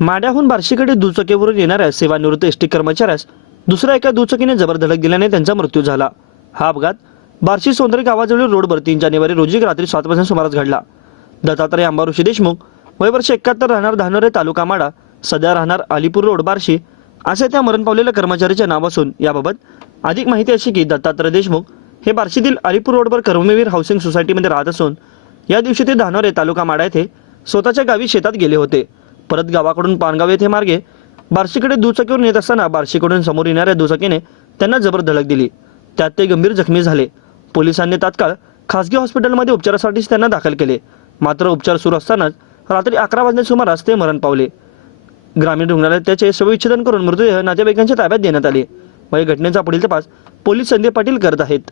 माड्याहून बार्शीकडे दुचाकीवरून येणाऱ्या सेवानिवृत्त एस टी कर्मचाऱ्यास दुसऱ्या एका दुचाकीने जबर धडक दिल्याने त्यांचा मृत्यू झाला. हा अपघात बार्शी सौंदर्य गावाजवळील रोडवर तीन जानेवारी रोजी रात्री सात वाजता सुमारास घडला. दत्तात्रय अंबाऋषी देशमुख वय वर्ष एकाहत्तर राहणार धानोरे तालुका माडा सध्या राहणार अलीपूर रोड बार्शी असे त्या मरण पावलेल्या कर्मचाऱ्याचे नाव असून याबाबत अधिक माहिती अशी की दत्तात्रय देशमुख हे बार्शीतील अलीपूर रोडवर कर्मवीर हाऊसिंग सोसायटीमध्ये राहत असून या दिवशी ते धानोरे तालुका माडा येथे स्वतःच्या गावी शेतात गेले होते. परत गावाकडून पानगाव येथे मार्गे बार्शीकडे दुचाकीवरून येत असताना बार्शीकडून समोर येणाऱ्या दुचाकीने त्यांना जबर धडक दिली. त्यात ते गंभीर जखमी झाले. पोलिसांनी तात्काळ खासगी हॉस्पिटलमध्ये उपचारासाठी त्यांना दाखल केले. मात्र उपचार सुरू असतानाच रात्री अकरा वाजल्या सुमारास ते मरण पावले. ग्रामीण रुग्णालयात त्याचे शवविच्छेदन करून मृतदेह नातेवाईकांच्या ताब्यात देण्यात आले. व या घटनेचा पुढील तपास पोलीस संदीप पाटील करत आहेत.